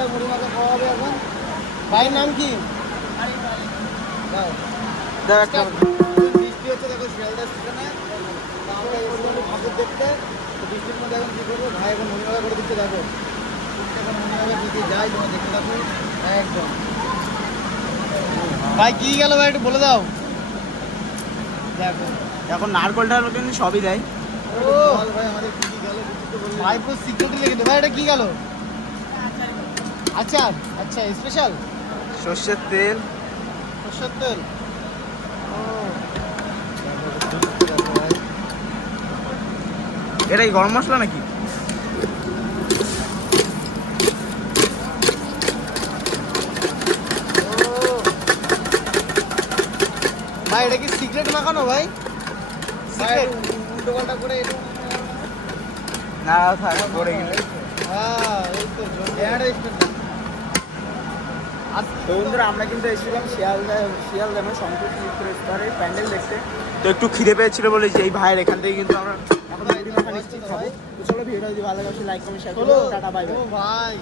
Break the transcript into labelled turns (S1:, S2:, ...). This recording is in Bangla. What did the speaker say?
S1: খাওয়া হবে এখন। ভাইয়ের নাম কি? বৃষ্টি হচ্ছে দেখো শিয়ালদা স্টেশনে। তো আমরা এসেছিলাম ঠাকুর দেখতে। বৃষ্টির মধ্যে এখন কী করব? ভাই এখন করে দিচ্ছে দেখো। এখন মনিমালা দিতে যাই তোমরা দেখতে থাকো। একদম। ভাই কি গেল ভাই একটু বলে দাও। দেখো।
S2: এখন নারকলটা কিন্তু সবই দেয়।
S1: ও ভাই আমাদের কি কি গেল ভাই পুরো সিক্রেটলি লেগে ভাই এটা কি গেল? আচার আচ্ছা স্পেশাল
S2: সর্ষের তেল।
S1: সর্ষের তেল? ও
S2: এটা কি গরম মশলা নাকি?
S1: ভাই এটা কি সিক্রেট মাখানো ভাই? সিক্রেট
S3: উল্টো পাল্টা করে
S2: না থাক পরে গেলে।
S1: হ্যাঁ এই তো
S3: এয়ার
S2: তো বন্ধুরা আমরা কিন্তু এসেছিলাম শিয়ালদা শিয়ালদা মানে সম্পর্ক স্তরে প্যান্ডেল দেখতে। তো একটু খিদে পেয়েছিল বলে যে এই ভাইয়ের এখান থেকে কিন্তু আমরা এখন খাব। তো চলো ভিডিওটা যদি ভালো লাগে লাইক কমেন্ট শেয়ার করো। টাটা বাই বাই
S1: ভাই।